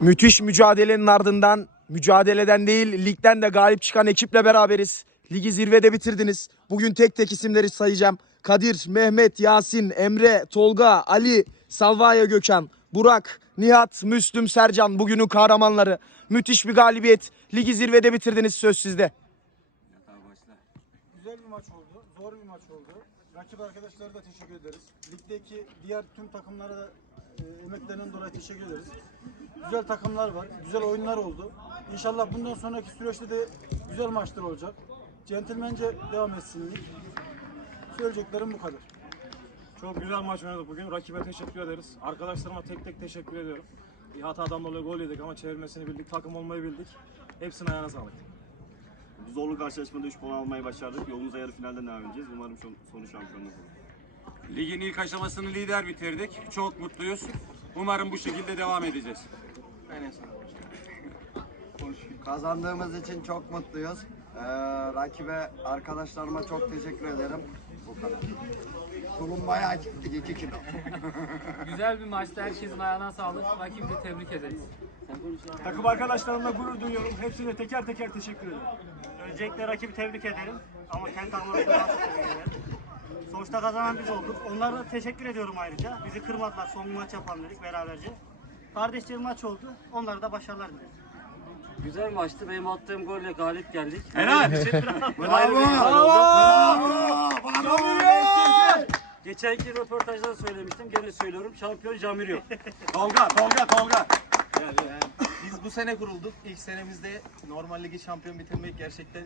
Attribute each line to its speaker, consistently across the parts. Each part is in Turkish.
Speaker 1: Müthiş mücadelenin ardından mücadeleden değil ligden de galip çıkan ekiple beraberiz. Ligi zirvede bitirdiniz. Bugün tek tek isimleri sayacağım. Kadir, Mehmet, Yasin, Emre, Tolga, Ali, Salvaya Gökhan, Burak, Nihat, Müslüm, Sercan bugünün kahramanları. Müthiş bir galibiyet. Ligi zirvede bitirdiniz söz sizde.
Speaker 2: Güzel bir maç oldu. Zor bir maç oldu. Rakip arkadaşlara da teşekkür ederiz. Ligdeki diğer tüm takımlara da e, emeklerinden dolayı teşekkür ederiz. Güzel takımlar var. Güzel oyunlar oldu. İnşallah bundan sonraki süreçte de güzel maçlar olacak. Centilmence devam etsin lig. Söyleyeceklerim bu kadar.
Speaker 3: Çok güzel maç oynadık bugün. Rakibe teşekkür ederiz. Arkadaşlarıma tek tek teşekkür ediyorum. Bir hatadan dolayı gol yedik ama çevirmesini bildik, takım olmayı bildik. Hepsine ayağına sağlık.
Speaker 4: Zorlu karşılaşmada 3 puan almayı başardık. Yolumuza yarı finalde devam edeceğiz. Umarım son- sonu şampiyonluk olur.
Speaker 5: Ligin ilk aşamasını lider bitirdik. Çok mutluyuz. Umarım bu şekilde devam edeceğiz.
Speaker 6: Kazandığımız için çok mutluyuz. Ee, rakibe, arkadaşlarıma çok teşekkür ederim. Bu kadar. Bulunmaya gittik 2 kilo.
Speaker 7: Güzel bir maçtı. Herkesin ayağına sağlık. Rakibi de tebrik ederiz.
Speaker 3: Takım arkadaşlarımla gurur duyuyorum. Hepsine teker teker teşekkür ederim.
Speaker 8: Öncelikle rakibi tebrik ederim. Ama kendi çok tebrik ederim. Sonuçta kazanan biz olduk. Onlara da teşekkür ediyorum ayrıca. Bizi kırmadılar. Son bir maç yapalım dedik beraberce. Kardeşçe bir maç oldu. Onlara da başarılar dilerim.
Speaker 9: Güzel maçtı. Benim attığım golle galip geldik.
Speaker 5: Helal.
Speaker 9: Geçenki röportajda söylemiştim. Gene söylüyorum. Şampiyon Jamirio.
Speaker 5: Tolga, Tolga, Tolga.
Speaker 10: Biz bu sene kurulduk. İlk senemizde normal ligi şampiyon bitirmek gerçekten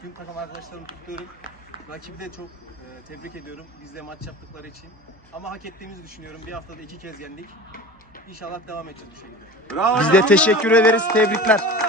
Speaker 10: tüm takım arkadaşlarımı kutluyorum. Rakibi de çok tebrik ediyorum bizle maç yaptıkları için. Ama hak ettiğimizi düşünüyorum. Bir haftada iki kez yendik. İnşallah devam edeceğiz bu şekilde.
Speaker 5: Bravo.
Speaker 1: Biz de teşekkür ederiz. Tebrikler.